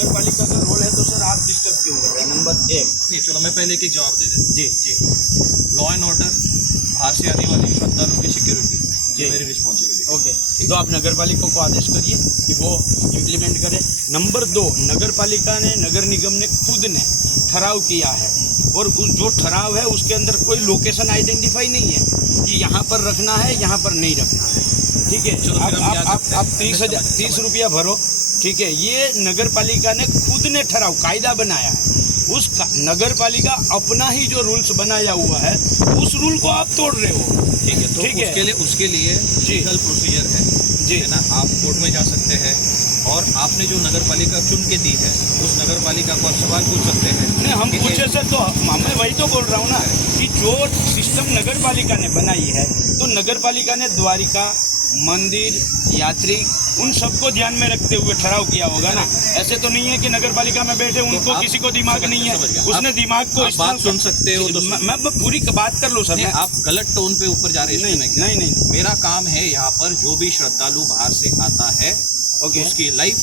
नगर पालिका का रोल है तो सर आप डिस्टर्ब क्यों कर रहे हैं? नंबर एक। नहीं, चलो मैं पहले एक जवाब दे देता जी जी हूँ। लॉ एंड ऑर्डर, बाहर से आने वाले श्रद्धालुओं की सिक्योरिटी, ये मेरी रिस्पॉन्सिबिलिटी। ओके, तो आप नगर पालिका को आदेश करिए कि वो इम्प्लीमेंट करे। नंबर दो, नगर पालिका ने, नगर निगम ने खुद ने ठहराव किया है और जो ठहराव है उसके अंदर कोई लोकेशन आइडेंटिफाई नहीं है कि यहाँ पर रखना है, यहाँ पर नहीं रखना है। ठीक है, चलो फिर हम क्या करते हैं? आप 30 रुपया भरो। ठीक है, ये नगर पालिका ने खुद ने ठहराव कायदा बनाया है। उस नगर पालिका अपना ही जो रूल्स बनाया हुआ है उस रूल को आप तोड़ रहे हो। ठीक है, तो ठीक है। उसके लिए लीगल प्रोसीजर है जी है ना। आप कोर्ट में जा सकते हैं और आपने जो नगर पालिका चुन के दी है उस नगर पालिका को आप सवाल पूछ सकते हैं। नहीं, हम पूछे सर, तो मैं वही तो बोल रहा हूँ ना कि जो सिस्टम नगर पालिका ने बनाई है, तो नगर पालिका ने द्वारिका, मंदिर, यात्री, उन सबको ध्यान में रखते हुए ठहराव किया होगा ना। ऐसे तो नहीं है कि नगर पालिका में बैठे उनको किसी को दिमाग नहीं है, उसने दिमाग को बात सुन सकते हो तो मैं पूरी बात कर लो सर। आप गलत टोन पे ऊपर जा रहे हैं। नहीं, मेरा काम है यहाँ पर जो भी श्रद्धालु बाहर से आता है ओके, उसकी लाइफ,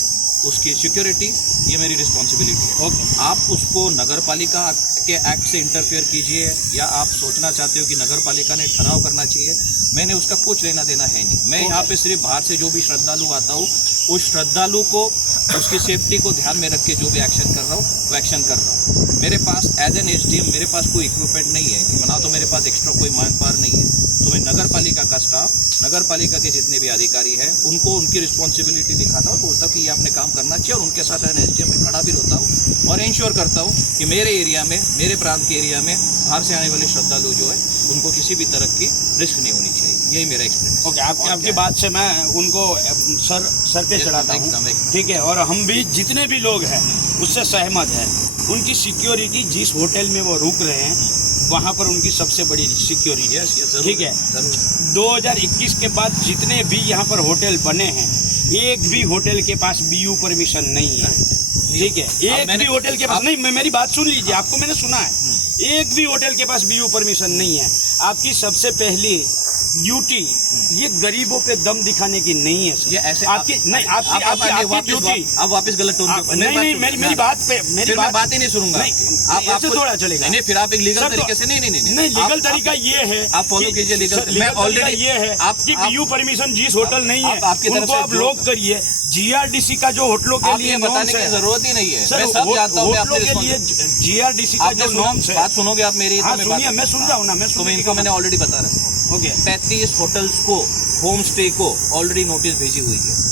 उसकी सिक्योरिटी, ये मेरी रिस्पॉन्सिबिलिटी है। ओके, आप उसको नगर पालिका के एक्ट से इंटरफेयर कीजिए या आप सोचना चाहते हो कि नगर पालिका ने ठहराव करना चाहिए, मैंने उसका कुछ लेना देना है नहीं। मैं यहाँ पे सिर्फ बाहर से जो भी श्रद्धालु आता हूँ उस श्रद्धालु को उसकी सेफ्टी को ध्यान में रख के जो भी एक्शन कर रहा हूँ वो एक्शन कर रहा हूँ। मेरे पास एज एन एसडीएम मेरे पास कोई इक्विपमेंट नहीं है कि ना तो मेरे पास एक्स्ट्रा कोई मैन पावर नहीं है, तो मैं नगर पालिका का स्टाफ, नगर पालिका के जितने भी अधिकारी हैं उनको उनकी रिस्पॉन्सिबिलिटी दिखाता हूँ, बोलता हूँ कि ये आपने काम करना चाहिए और उनके साथ एज एन एसडीएम में खड़ा भी रहता हूँ और इंश्योर करता हूँ कि मेरे एरिया में, मेरे प्रांत के एरिया में बाहर से आने वाले श्रद्धालु जो है उनको किसी भी तरह की रिस्क नहीं होनी चाहिए। यही मेरा एक्सपीरियंस। ओके, आपकी बात से मैं उनको सर पे चढ़ाता हूँ। ठीक है, और हम भी जितने भी लोग हैं उससे सहमत हैं। उनकी सिक्योरिटी, जिस होटल में वो रुक रहे हैं वहाँ पर उनकी सबसे बड़ी सिक्योरिटी है। ठीक है, 2021 के बाद जितने भी यहाँ पर होटल बने हैं, एक भी होटल के पास बीयू परमिशन नहीं है। ठीक है, एक भी होटल के पास नहीं, मेरी बात सुन लीजिए, आपको मैंने सुना है, एक भी होटल के पास बीयू परमिशन नहीं है। आपकी सबसे पहली ड्यूटी ये गरीबों पे दम दिखाने की नहीं है सर। ये ऐसे आपकी नहीं, आपकी ड्यूटी। आप वापस गलत टोन पे नहीं, मेरी बात पे बात ही नहीं सुनूंगा। आप ऐसे थोड़ा चलेगा। नहीं, फिर आप एक लीगल तरीके से नहीं लीगल तरीका ये है, आप फॉलो कीजिए लीगल। मैं ऑलरेडी ये है आपकी बीयू परमिशन जिस होटल नहीं है उनको आप लॉक करिए। जीआरडीसी का जो होटलों के लिए बताने की जरूरत ही नहीं है, मैं सब जानता हूँ। होटलों के लिए जीआरडीसी का जो नॉर्म्स है, बात सुनोगे आप मेरी? हाँ सुनिए, मैं सुन रहा हूँ ना, मैं तो इनको मैंने ऑलरेडी बता रहा हूँ। ओके, 35 होटल्स को, होम स्टे को ऑलरेडी नोटिस भेजी हुई है।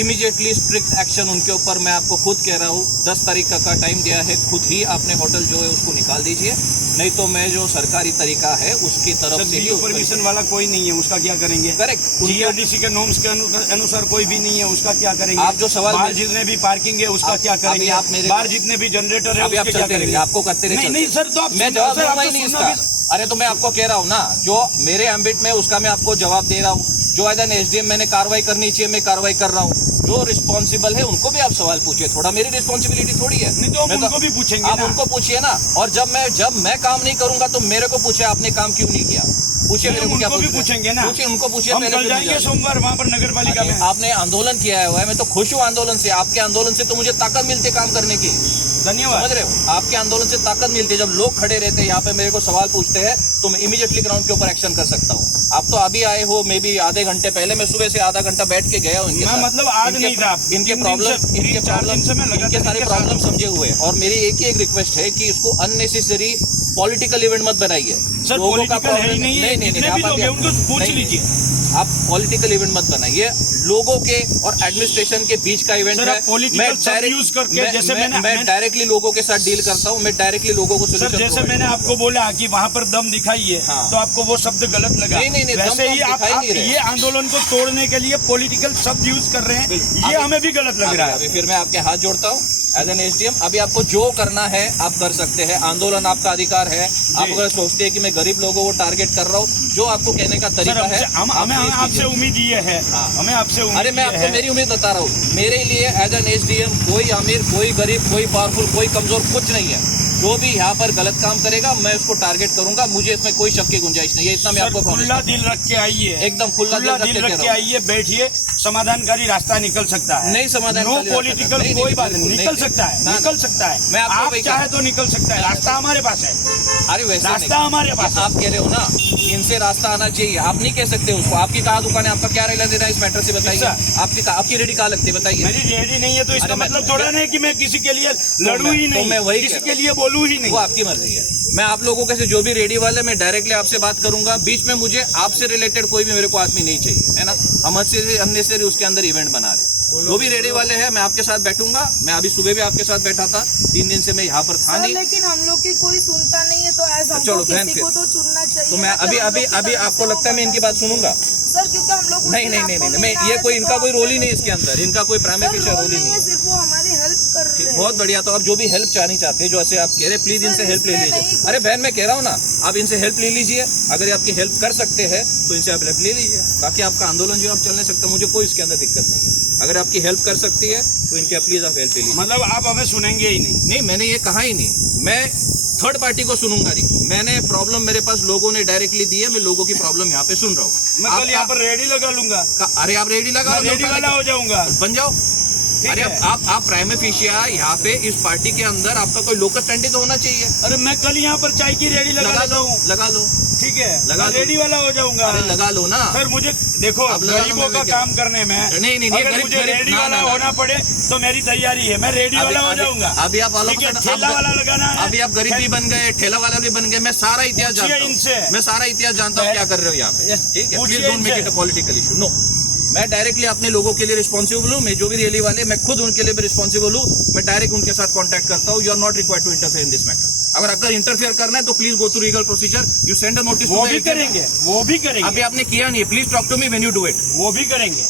इमीडिएटली स्ट्रिक्ट एक्शन उनके ऊपर मैं आपको खुद कह रहा हूँ, 10 तारीख का टाइम दिया है, खुद ही आपने होटल जो है उसको निकाल दीजिए, नहीं तो मैं जो सरकारी तरीका है उसकी तरफ से ही। परमिशन वाला कोई नहीं है, उसका क्या करेंगे? करेक्ट, जीआरडीसी के नॉर्म्स के अनुसार कोई भी नहीं है, उसका क्या करेंगे? आप जो सवाल, बाहर जितने भी पार्किंग है उसका क्या करेंगे? बाहर जितने भी जनरेटर है उसके क्या करेंगे? आपको करते रहे। नहीं सर, तो आप मैं जवाब दूंगा ही नहीं इसका। अरे तो मैं आपको कह रहा हूँ ना, जो मेरे एम्बिट में उसका मैं आपको जवाब दे रहा हूँ। जो एज एन एसडीएम मैंने कार्रवाई करनी चाहिए मैं कार्रवाई कर रहा हूँ। जो रिस्पॉन्सिबल है उनको भी आप सवाल पूछिए, थोड़ा मेरी रिस्पॉन्सिबिलिटी थोड़ी है। नहीं तो हम उनको भी पूछेंगे, आप उनको पूछिए ना। और जब मैं काम नहीं करूंगा तो मेरे को पूछे आपने काम क्यों नहीं किया, पूछिए मेरे को। क्या पूछेंगे ना, पूछिए उनको, पूछिए। हम कल जाएंगे सोमवार वहाँ पर नगर पालिका में। आपने आंदोलन किया है, मैं तो खुश हूँ आंदोलन से। आपके आंदोलन से तो मुझे ताकत मिलती है काम करने की। धन्यवाद। समझ रहे हो, आपके आंदोलन से ताकत मिलती है। जब लोग खड़े रहते हैं यहाँ पे मेरे को सवाल पूछते हैं तो मैं इमीडिएटली ग्राउंड के ऊपर एक्शन कर सकता हूँ। आप तो अभी आए हो, मे भी आधे घंटे पहले, मैं सुबह से आधा घंटा बैठ के गया हूँ इनके साथ। मतलब आज नहीं था, इनके सारे प्रॉब्लम समझे हुए। और मेरी एक ही एक रिक्वेस्ट है कि इसको अननेसेसरी पॉलिटिकल इवेंट मत बनाइए। सर पॉलिटिकल है ही नहीं है, जितने भी लोग हैं उनको पूछ लीजिए। आप पॉलिटिकल इवेंट मत बनाइए, लोगों के और एडमिनिस्ट्रेशन के बीच का इवेंट है। मैं डायरेक्टली लोगों के साथ डील करता हूँ, मैं डायरेक्टली लोगों को सर, जैसे मैंने आपको बोला कि वहाँ पर दम दिखाइए, तो आपको वो शब्द गलत लगा। नहीं, वैसे ही आप ये आंदोलन को तोड़ने के लिए पॉलिटिकल शब्द यूज कर रहे हैं, ये हमें भी गलत लग रहा है। फिर मैं आपके हाथ जोड़ता हूँ एज एन एसडीएम। अभी आपको जो करना है आप कर सकते हैं, आंदोलन आपका अधिकार है। आप अगर सोचते हैं कि मैं गरीब लोगों को टारगेट कर रहा हूँ, जो आपको कहने का तरीका है, हमें आपसे उम्मीद ये है, हमें आपसे उम्मीद। अरे मैं आपको मेरी उम्मीद बता रहा हूँ। मेरे लिए एज एन एसडीएम कोई अमीर, कोई गरीब, कोई पावरफुल, कोई कमजोर कुछ नहीं है। जो भी यहाँ पर गलत काम करेगा मैं उसको टारगेट करूंगा, मुझे इसमें कोई शक की गुंजाइश नहीं है, इतना मैं आपको promise खुला दिल रख के आइए, एकदम खुला दिल रख के आइए, बैठिए, समाधानकारी रास्ता निकल सकता है। नहीं समाधान नो पॉलिटिकल कोई बात नहीं, निकल सकता है, निकल सकता है। मैं आपको आप वही चाहे तो निकल सकता है, रास्ता हमारे पास है। अरे वैसे रास्ता हमारे पास है। आप कह रहे हो ना इनसे रास्ता आना चाहिए, आप नहीं कह सकते उसको। आपकी कहाँ दुकान है, आपका क्या लेना देना है इस मैटर से बताइए। आपकी रेडी कहाँ लगती है बताइए। मेरी रेडी नहीं है तो इसका मतलब थोड़ा नहीं कि मैं किसी के लिए लड़ू ही तो नहीं, मैं वही किसी के लिए बोलूँ ही नहीं। वो आपकी मर्जी है। मैं आप लोगों के से जो भी रेडी वाले मैं डायरेक्टली आपसे बात करूंगा, बीच में मुझे आपसे रिलेटेड कोई भी मेरे को आदमी नहीं चाहिए, है ना। हम अननेसेसरी उसके अंदर इवेंट बना रहे। जो भी रेडी वाले हैं मैं आपके साथ बैठूंगा। मैं अभी सुबह भी आपके साथ बैठा था, 3 दिन से मैं यहाँ पर था नहीं। लेकिन हम लोग की कोई सुनता नहीं है, तो ऐसा चलो किसी को तो चुनना चाहिए। तो मैं अभी आपको लगता है मैं इनकी बात सुनूंगा सर, क्योंकि हम लोग नहीं मैं ये कोई इनका कोई रोल ही नहीं इसके अंदर, इनका कोई प्राइमरी फिशर रोल ही नहीं है। सिर्फ वो हमारी हेल्प कर रहे हैं। बहुत बढ़िया। तो आप जो भी हेल्प चाहनी चाहते हैं, जो ऐसे आप कह रहे प्लीज इनसे हेल्प ले लीजिए। अरे बहन मैं कह रहा हूँ ना, आप इनसे हेल्प ले लीजिए। अगर ये आपकी हेल्प कर सकते हैं तो इनसे आप हेल्प ले लीजिए। बाकी आपका आंदोलन जो आप चल नहीं सकते, मुझे कोई इसके अंदर दिक्कत नहीं है। अगर आपकी हेल्प कर सकती है तो इनके प्लीज आप हेल्प ले लीजिए। मतलब आप हमें सुनेंगे ही नहीं? मैंने ये कहा ही नहीं, मैं थर्ड पार्टी को सुनूंगा नहीं। मैंने प्रॉब्लम मेरे पास लोगों ने डायरेक्टली दी है, मैं लोगों की प्रॉब्लम यहाँ पे सुन रहा हूँ। मैं कल यहाँ पर रेडी लगा लूंगा। अरे आप रेडी लगा, रेडी वाला हो जाऊंगा, बन जाओ। अरे आप प्राइम फिशिया यहाँ पे इस पार्टी के अंदर आपका कोई लोकल स्टैंडिंग तो होना चाहिए। अरे मैं कल यहाँ पर चाय की रेडी लगा लो, ठीक है, लगा रेडी वाला हो जाऊंगा। अरे लगा लो ना सर। मुझे देखो, गरीबों का काम करने में नहीं अगर मुझे रेडी वाला होना पड़े तो मेरी तैयारी है, मैं रेडी वाला हो जाऊंगा। अभी आप ठेला वाला लगाना है, अभी आप गरीब भी बन गए, ठेला वाला भी बन गए। मैं सारा इतिहास जानता हूँ इनसे, मैं सारा इतिहास जानता हूँ क्या कर रहे हो यहाँ पे। ठीक है, please don't make it a political issue. No, मैं डायरेक्टली अपने लोगों के लिए रिस्पॉन्सिबल हूँ। मैं जो भी रैली वाले, मैं खुद उनके लिए भी रिस्पॉन्सिबल हूँ। मैं डायरेक्ट उनके साथ कांटेक्ट करता हूँ। You are not required to interfere in this matter. अगर इंटरफेयर करना है तो please go to legal procedure, you send a notice. वो भी करेंगे। अभी आपने किया नहीं, please talk to me when you do it. वो भी करेंगे।